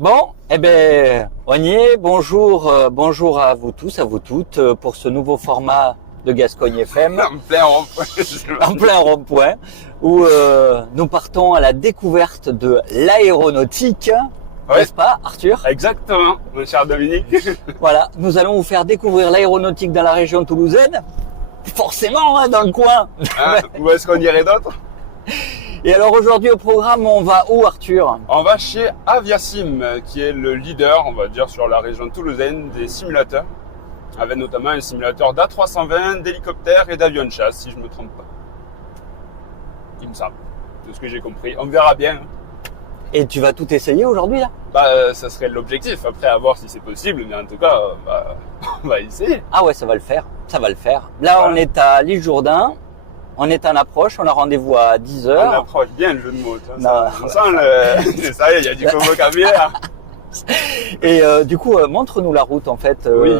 Bon, eh ben, on y est. Bonjour, bonjour à vous tous, à vous toutes, pour ce nouveau format de Gascogne FM. En plein rond-point. En plein rond-point, où nous partons à la découverte de l'aéronautique. Ouais. N'est-ce pas, Arthur? Exactement, mon cher Dominique. Voilà, nous allons vous faire découvrir l'aéronautique dans la région toulousaine. Forcément, hein, dans le coin. Hein, où est-ce qu'on irait d'autre? Et alors aujourd'hui au programme, on va où, Arthur? On va chez Aviasim, qui est le leader, on va dire, sur la région toulousaine des simulateurs, avec notamment un simulateur d'A320, d'hélicoptère et d'avion de chasse, si je ne me trompe pas. Il me semble, de ce que j'ai compris. On verra bien. Et tu vas tout essayer aujourd'hui là? Ça serait l'objectif, après à voir si c'est possible, mais en tout cas, on va essayer. Ah ouais, ça va le faire, ça va le faire. Là, Voilà. on est à l'île Jourdain, on est en approche, on a rendez-vous à 10 On heures. approche bien le jeu de mots. Non. On sent le... C'est ça, il y a du vocabulaire. Et du coup, montre-nous la route en fait. Oui.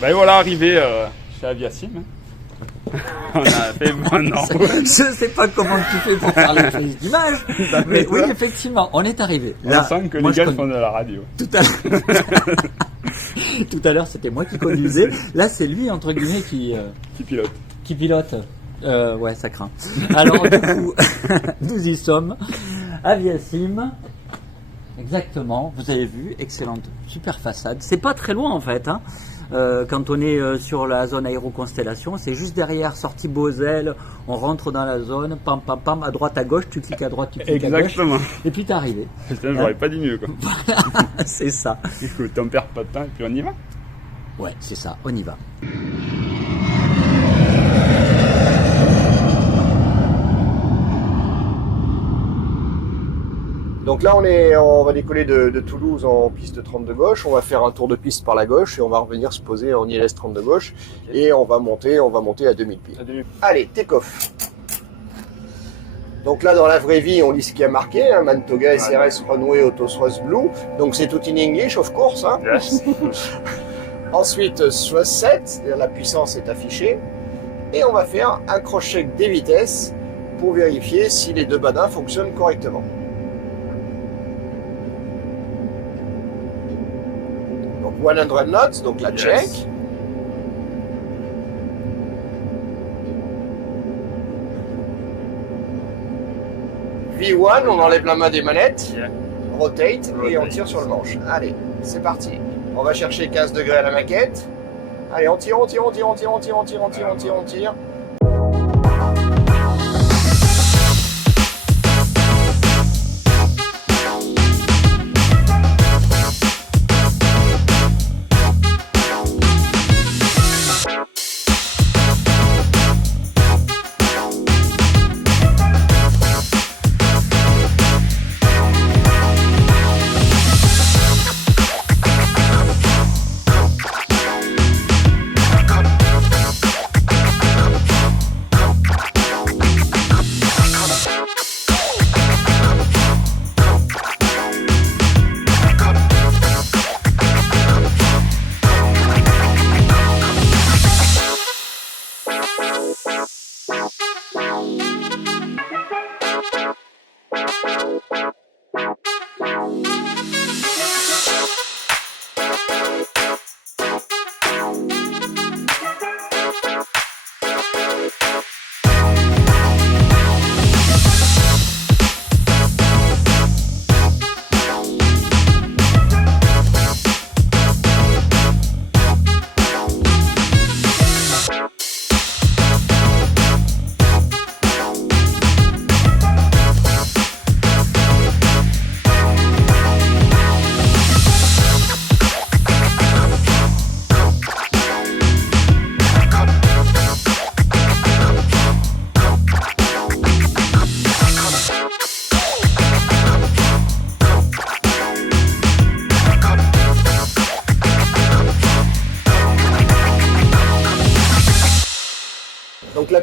Ben voilà, arrivé chez Aviasim. On a fait bon nom. Je sais pas comment tu fais pour faire les prises d'image, mais oui, effectivement, on est arrivé. On sent que les gars font de la radio. Tout à l'heure, c'était moi qui conduisais. Là, c'est lui, entre guillemets, qui Qui pilote. Ouais, ça craint. Alors, du coup, nous y sommes. Aviasim. Exactement. Vous avez vu, excellente, super façade. C'est pas très loin, en fait, hein. Quand on est sur la zone aéroconstellation, c'est juste derrière, sortie Beauzelle, on rentre dans la zone, pam pam pam, à droite à gauche, tu cliques à droite, tu cliques à gauche, Exactement. et puis t'es arrivé. Putain, j'aurais pas dit mieux, quoi. C'est ça. Écoute, on perd pas de temps et puis on y va. Ouais, c'est ça, on y va. Donc là, on va décoller de Toulouse en piste 30 de gauche. On va faire un tour de piste par la gauche et on va revenir se poser en ILS 30 de gauche. Et on va monter à 2000 pieds. Allez, take off. Donc là, dans la vraie vie, on lit ce qui a marqué, hein, Mantoga SRS Runway Autothrust Blue. Donc c'est tout in English, of course. Hein. Yes. Ensuite, thrust set, c'est-à-dire la puissance est affichée. Et on va faire un cross-check des vitesses pour vérifier si les deux badins fonctionnent correctement. Donc 100 knots, donc la Yes. check. V1, on enlève la main des manettes, Yeah. rotate et on Rotate. tire sur le manche. Allez, c'est parti. On va chercher 15 degrés à la maquette. Allez, on tire.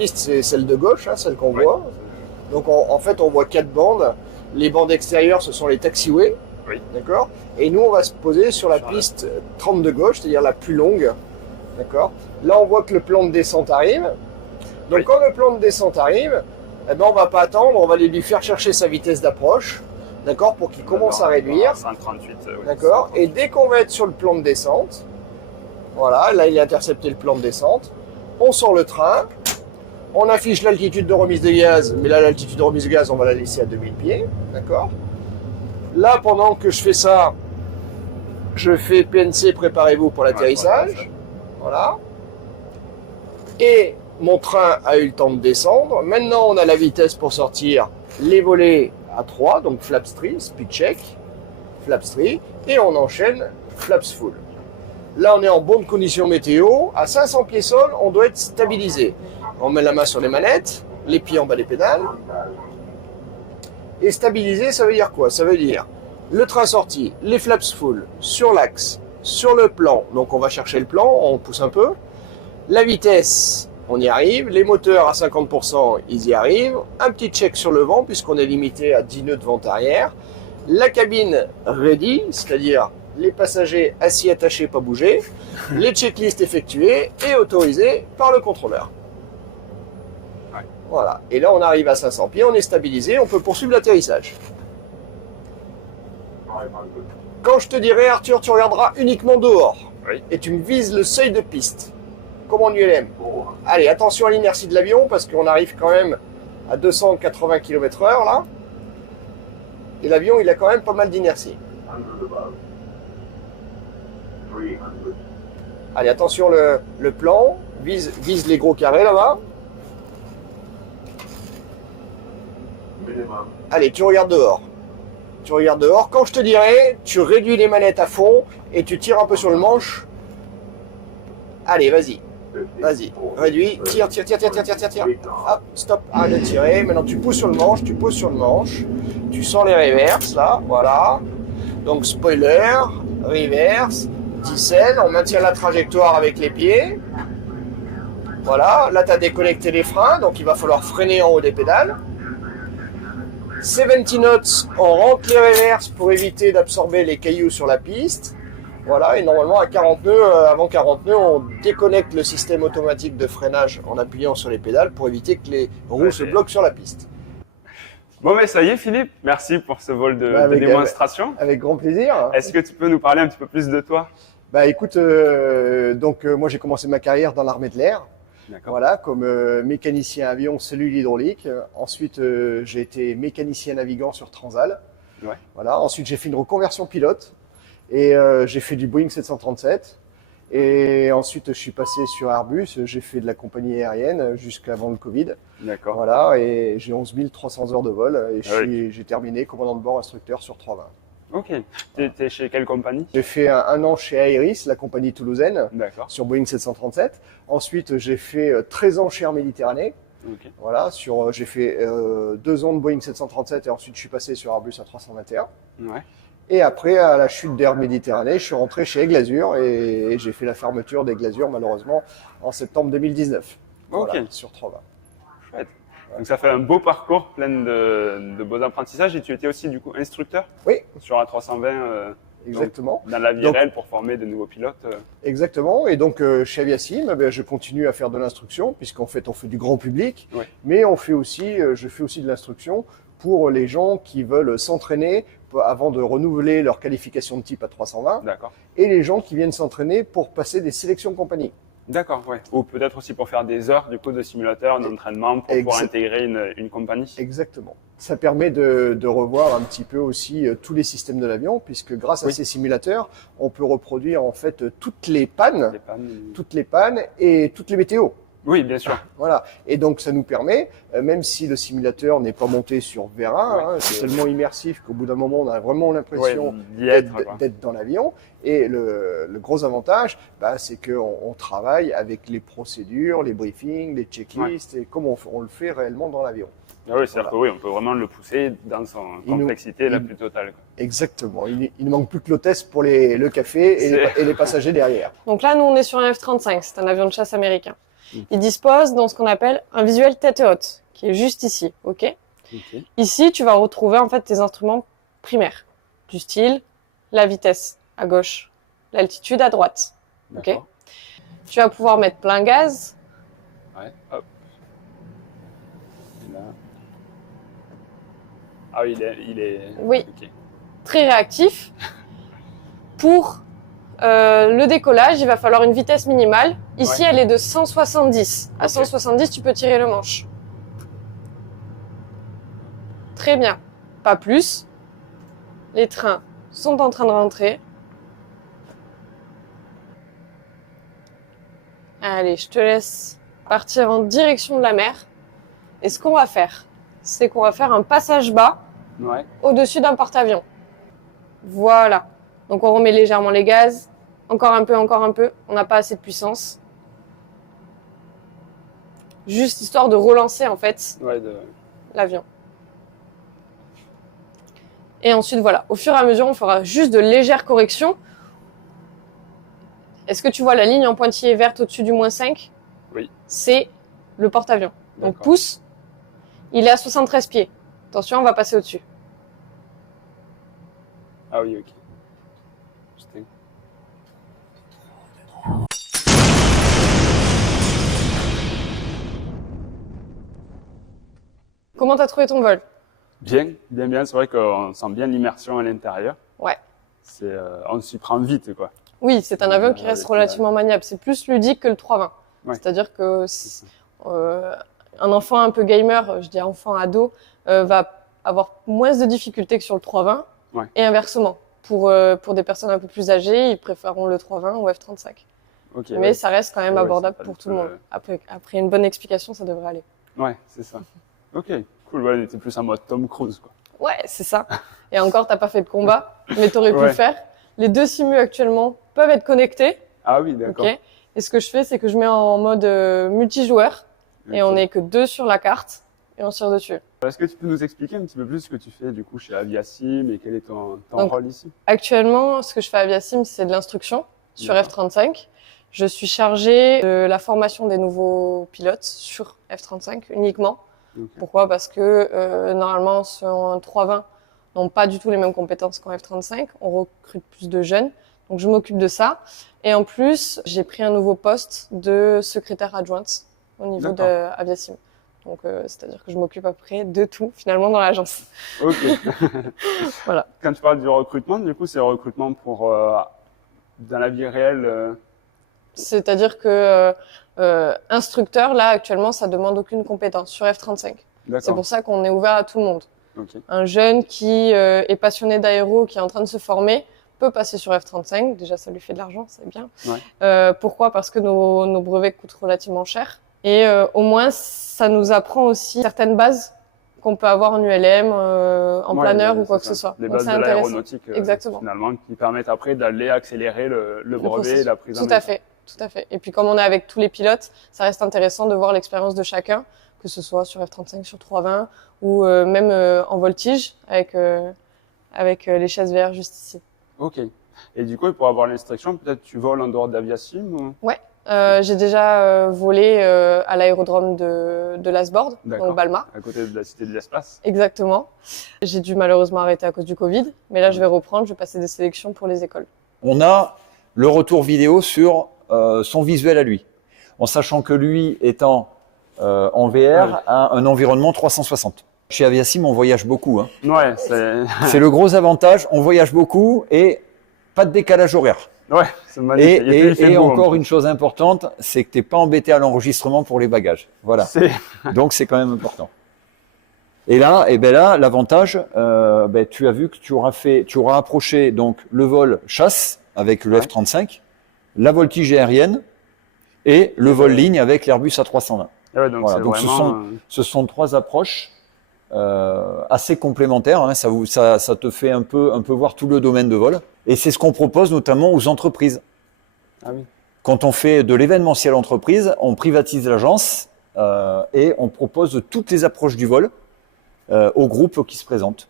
piste, c'est celle de gauche, hein, celle qu'on voit. Donc en fait, on voit 4 bandes. Les bandes extérieures, ce sont les taxiways. Oui. D'accord. Et nous, on va se poser sur la piste 30 de gauche, c'est-à-dire la plus longue. D'accord. Là, on voit que le plan de descente arrive. Donc quand le plan de descente arrive, eh ben, on va pas attendre, on va aller lui faire chercher sa vitesse d'approche. D'accord, pour qu'il commence à réduire. 138. D'accord. Et dès qu'on va être sur le plan de descente, voilà, là il a intercepté le plan de descente, on sort le train, on affiche l'altitude de remise de gaz, mais là l'altitude de remise de gaz, on va la laisser à 2000 pieds. D'accord. Là, pendant que je fais ça, je fais PNC, préparez-vous pour l'atterrissage. Voilà. Et mon train a eu le temps de descendre. Maintenant, on a la vitesse pour sortir les volets à 3, donc flaps 3, speed check, flaps 3, et on enchaîne flaps full. Là, on est en bonne condition météo. À 500 pieds sol, on doit être stabilisé. On met la main sur les manettes, les pieds en bas des pédales. Et stabilisé, ça veut dire quoi? Ça veut dire le train sorti, les flaps full, sur l'axe, sur le plan. Donc, on va chercher le plan, on pousse un peu. La vitesse, on y arrive. Les moteurs à 50%, ils y arrivent. Un petit check sur le vent, puisqu'on est limité à 10 nœuds de vent arrière. La cabine ready, c'est-à-dire les passagers assis, attachés, pas bouger. Les checklists effectuées et autorisées par le contrôleur. Ouais. Voilà. Et là, on arrive à 500 pieds, on est stabilisé, on peut poursuivre l'atterrissage. Quand je te dirai, Arthur, tu regarderas uniquement dehors. Oui. Et tu me vises le seuil de piste. Comme on ULM. Allez, attention à l'inertie de l'avion, parce qu'on arrive quand même à 280 km/h, là. Et l'avion, il a quand même pas mal d'inertie. Allez, attention le plan. Vise les gros carrés, là-bas. Allez, tu regardes dehors. Tu regardes dehors. Quand je te dirai, tu réduis les manettes à fond et tu tires un peu sur le manche. Allez, vas-y. Vas-y, réduis, tire. Hop, stop, arrête de tirer. Maintenant, tu pousses sur le manche, Tu sens les reverses, là, voilà. Donc, spoiler, reverse, descend. On maintient la trajectoire avec les pieds. Voilà, là, tu as déconnecté les freins, donc il va falloir freiner en haut des pédales. 70 knots, on rentre les reverses pour éviter d'absorber les cailloux sur la piste. Voilà, et normalement à 40 nœuds, avant 40 nœuds, on déconnecte le système automatique de freinage en appuyant sur les pédales pour éviter que les roues se bloquent sur la piste. Bon, mais ça y est, Philippe. Merci pour ce vol de démonstration. Avec grand plaisir. Est-ce que tu peux nous parler un petit peu plus de toi? Bah écoute, moi j'ai commencé ma carrière dans l'armée de l'air. Voilà, comme mécanicien avion cellule hydraulique. Ensuite, j'ai été mécanicien navigant sur Transal. Ouais. Voilà. Ensuite, j'ai fait une reconversion pilote et j'ai fait du Boeing 737. Et ensuite, je suis passé sur Airbus. J'ai fait de la compagnie aérienne jusqu'avant le Covid. D'accord. Voilà, et j'ai 11 300 heures de vol et j'ai terminé commandant de bord instructeur sur 320. Ok. Tu es chez quelle compagnie? J'ai fait un an chez Aeris, la compagnie toulousaine, sur Boeing 737. Ensuite, j'ai fait 13 ans chez Air Méditerranée. Okay. Voilà, j'ai fait 2 ans de Boeing 737 et ensuite je suis passé sur Airbus A321. Ouais. Et après, à la chute d'Air Méditerranée, je suis rentré chez Aigle Azur et j'ai fait la fermeture d'Aigle Azur malheureusement en septembre 2019. Ok. Voilà, sur 320. Chouette. Donc ça fait un beau parcours plein de beaux apprentissages et tu étais aussi du coup instructeur? Oui. Sur A320 exactement. Dans la vie réelle pour former de nouveaux pilotes. Exactement. Et donc chez Aviasim, je continue à faire de l'instruction puisqu'en fait on fait du grand public, ouais. Mais je fais aussi de l'instruction pour les gens qui veulent s'entraîner avant de renouveler leur qualification de type A320. D'accord. Et les gens qui viennent s'entraîner pour passer des sélections compagnie. D'accord, ouais. Ou peut-être aussi pour faire des heures du coup de simulateur, d'entraînement pour pouvoir intégrer une compagnie. Exactement. Ça permet de revoir un petit peu aussi tous les systèmes de l'avion, puisque grâce à ces simulateurs, on peut reproduire en fait toutes les pannes et toutes les météos. Oui, bien sûr. Voilà. Et donc, ça nous permet, même si le simulateur n'est pas monté sur V1, c'est tellement immersif qu'au bout d'un moment, on a vraiment l'impression d'être dans l'avion. Et le gros avantage, c'est qu'on travaille avec les procédures, les briefings, les checklists, et comme on le fait réellement dans l'avion. Ah oui, c'est-à-dire on peut vraiment le pousser dans son complexité la plus totale. Exactement. Il ne manque plus que l'hôtesse pour le café et les passagers derrière. Donc là, nous, on est sur un F-35. C'est un avion de chasse américain. il dispose dans ce qu'on appelle un visuel tête haute, qui est juste ici, ok? Ok. Ici, tu vas retrouver en fait tes instruments primaires, du style la vitesse à gauche, l'altitude à droite, ok? D'accord. Tu vas pouvoir mettre plein gaz, Ouais. Hop. Et là. Ah oui, il est... Oui. Ok. très réactif. Pour le décollage, il va falloir une vitesse minimale. Ici, Ouais. elle est de 170. À Ok. 170, tu peux tirer le manche. Très bien. Pas plus. Les trains sont en train de rentrer. Allez, je te laisse partir en direction de la mer. Et ce qu'on va faire, c'est qu'on va faire un passage bas Ouais. au-dessus d'un porte-avions. Voilà. Donc on remet légèrement les gaz. Encore un peu, encore un peu. On n'a pas assez de puissance. Juste histoire de relancer en fait Ouais, l'avion. Et ensuite voilà, au fur et à mesure, on fera juste de légères corrections. Est-ce que tu vois la ligne en pointillé verte au-dessus du -5? Oui. C'est le porte-avions. Donc D'accord. pouce, il est à 73 pieds. Attention, on va passer au-dessus. Ah oui, ok. C'était- Comment t'as trouvé ton vol? Bien, bien, bien. C'est vrai qu'on sent bien l'immersion à l'intérieur. Ouais. On s'y prend vite, quoi. Oui, c'est un avion qui Ouais, reste c'est relativement maniable. C'est plus ludique que le 320. Ouais. C'est-à-dire que un enfant un peu gamer, je dis enfant ado, va avoir moins de difficultés que sur le 320. Ouais. Et inversement. Pour des personnes un peu plus âgées, ils préféreront le 320 ou F35. Ok. Mais ouais. ça reste quand même Ouais, abordable c'est pas pour du tout le tout monde. Après une bonne explication, ça devrait aller. Ouais, c'est ça. Ok, cool. Ouais, on était plus en mode Tom Cruise, quoi. Ouais, c'est ça. Et encore, t'as pas fait de combat, mais t'aurais pu Ouais. le faire. Les deux simus actuellement peuvent être connectés. Ah oui, d'accord. Ok. Et ce que je fais, c'est que je mets en mode multijoueur et Ok. on n'est que 2 sur la carte et on tire dessus. Est-ce que tu peux nous expliquer un petit peu plus ce que tu fais du coup chez Aviasim et quel est ton Donc, rôle ici? Actuellement, ce que je fais à Aviasim, c'est de l'instruction sur D'accord. F-35. Je suis chargée de la formation des nouveaux pilotes sur F-35 uniquement. Ok. Pourquoi? Parce que normalement, ceux en 320 n'ont pas du tout les mêmes compétences qu'en F-35. On recrute plus de jeunes. Donc, je m'occupe de ça. Et en plus, j'ai pris un nouveau poste de secrétaire adjointe au niveau D'accord. d'Aviasim. Donc, c'est-à-dire que je m'occupe à peu près de tout, finalement, dans l'agence. Ok. Voilà. Quand tu parles du recrutement, du coup, c'est le recrutement pour dans la vie réelle. C'est-à-dire que instructeur, là, actuellement, ça demande aucune compétence sur F-35. C'est D'accord. pour ça qu'on est ouvert à tout le monde. Ok. Un jeune qui est passionné d'aéro, qui est en train de se former, peut passer sur F-35. Déjà, ça lui fait de l'argent, c'est bien. Ouais. Pourquoi? Parce que nos brevets coûtent relativement cher. Et au moins, ça nous apprend aussi certaines bases qu'on peut avoir en ULM, en Ouais, planeur ou c'est quoi que ça. ce soit. Les Donc, bases c'est de intéressant. l'aéronautique, Exactement. finalement, qui permettent après d'aller accélérer le brevet processus. et la prise en Tout à main. fait, tout à fait. Et puis comme on est avec tous les pilotes, ça reste intéressant de voir l'expérience de chacun, que ce soit sur F-35, sur 320 ou même en voltige avec les chaises VR juste ici. Ok. Et du coup, pour avoir l'instruction, peut-être tu voles en dehors d'Aviasim ou... Ouais. J'ai déjà volé à l'aérodrome de Lasbord, D'accord. donc Balma. À côté de la Cité de l'Espace. Exactement. J'ai dû malheureusement arrêter à cause du Covid, mais là je vais reprendre, je vais passer des sélections pour les écoles. On a le retour vidéo sur son visuel à lui, en sachant que lui étant en VR a un environnement 360. Chez Aviasim, on voyage beaucoup. Hein. Ouais, c'est... C'est le gros avantage, on voyage beaucoup et pas de décalage horaire. Ouais, c'est magnifique. puis, il fait Et beau, en encore plus. une chose importante, c'est que tu n'es pas embêté à l'enregistrement pour les bagages. Voilà. C'est... Donc c'est quand même important. Et là, l'avantage, tu as vu que tu auras approché donc le vol chasse avec le Ouais. F-35, la voltige aérienne et le vol ligne avec l'Airbus A320. Ouais, donc Voilà, c'est donc vraiment... ce sont trois approches assez complémentaires. Hein, ça te fait un peu voir tout le domaine de vol. Et c'est ce qu'on propose notamment aux entreprises. Ah oui. Quand on fait de l'événementiel entreprise, on privatise l'agence et on propose toutes les approches du vol aux groupes qui se présentent.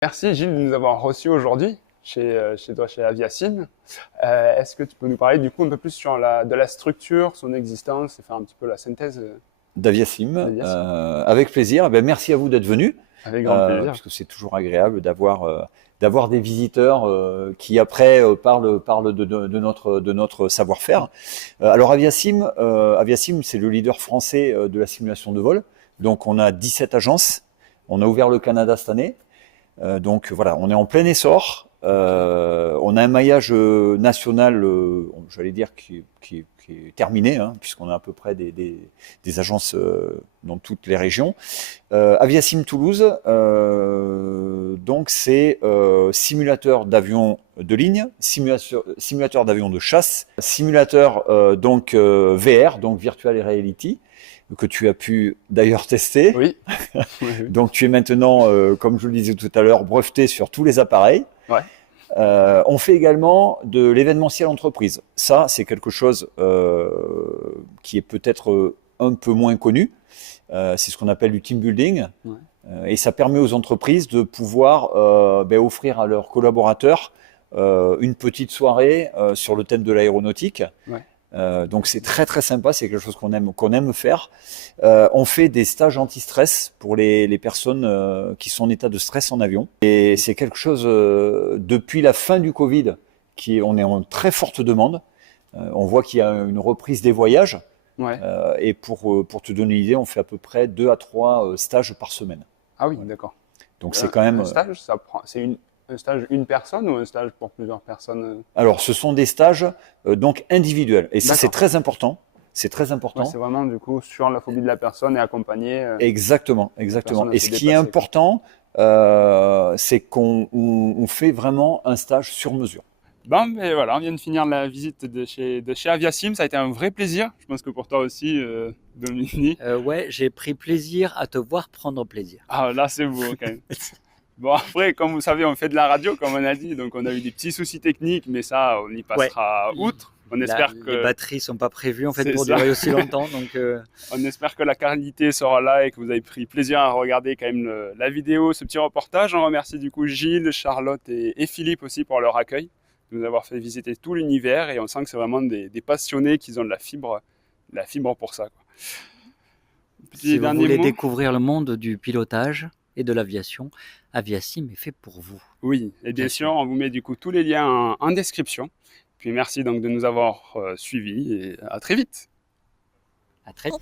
Merci Gilles de nous avoir reçus aujourd'hui. chez toi, chez Aviasim. Est-ce que tu peux nous parler du coup un peu plus sur de la structure, son existence, et faire un petit peu la synthèse d'Aviasim, d'Aviasim. avec plaisir. Eh bien, merci à vous d'être venus. Avec grand plaisir. Parce que c'est toujours agréable d'avoir des visiteurs qui après parlent de notre savoir-faire. Alors Aviasim, c'est le leader français de la simulation de vol. Donc on a 17 agences. On a ouvert le Canada cette année. Donc voilà, on est en plein essor. On a un maillage national, j'allais dire, qui est terminé, hein, puisqu'on a à peu près des agences dans toutes les régions. Aviasim Toulouse, donc c'est simulateur d'avion de ligne, simulateur d'avion de chasse, simulateur VR, donc Virtual Reality, que tu as pu d'ailleurs tester. Oui. Donc tu es maintenant, comme je le disais tout à l'heure, breveté sur tous les appareils. Ouais. On fait également de l'événementiel entreprise. Ça, c'est quelque chose qui est peut-être un peu moins connu. C'est ce qu'on appelle du team building. Ouais. Et ça permet aux entreprises de pouvoir offrir à leurs collaborateurs une petite soirée sur le thème de l'aéronautique. Ouais. Donc c'est très très sympa, c'est quelque chose qu'on aime faire. On fait des stages anti-stress pour les personnes qui sont en état de stress en avion. Et c'est quelque chose, depuis la fin du Covid, on est en très forte demande. On voit qu'il y a une reprise des voyages. Ouais. Et pour te donner une idée, on fait à peu près 2 à 3 stages par semaine. Ah oui, d'accord. Donc c'est quand même... Un stage, c'est un stage une personne ou un stage pour plusieurs personnes? Alors, ce sont des stages donc individuels. Et ça, c'est très important. C'est très important. Ouais, c'est vraiment du coup sur la phobie de la personne et accompagner. Exactement. Et ce qui est important, c'est qu'on fait vraiment un stage sur mesure. Bon, mais voilà, on vient de finir la visite de chez Aviasim. Ça a été un vrai plaisir. Je pense que pour toi aussi, Dominique. Ouais, j'ai pris plaisir à te voir prendre plaisir. Ah, là, c'est beau quand même. Bon, après, comme vous savez, on fait de la radio, comme on a dit, donc on a eu des petits soucis techniques, mais ça, on y passera outre. On espère que les batteries sont pas prévues en fait pour durer aussi longtemps, donc on espère que la qualité sera là et que vous avez pris plaisir à regarder quand même la vidéo, ce petit reportage. On remercie du coup Gilles, Charlotte et Philippe aussi pour leur accueil, de nous avoir fait visiter tout l'univers, et on sent que c'est vraiment des passionnés qui ont de la fibre pour ça, quoi. Si vous voulez découvrir le monde du pilotage et de l'aviation, Aviasim est fait pour vous. Oui, et bien sûr, on vous met du coup tous les liens en description. Puis merci donc de nous avoir suivis et à très vite. À très vite.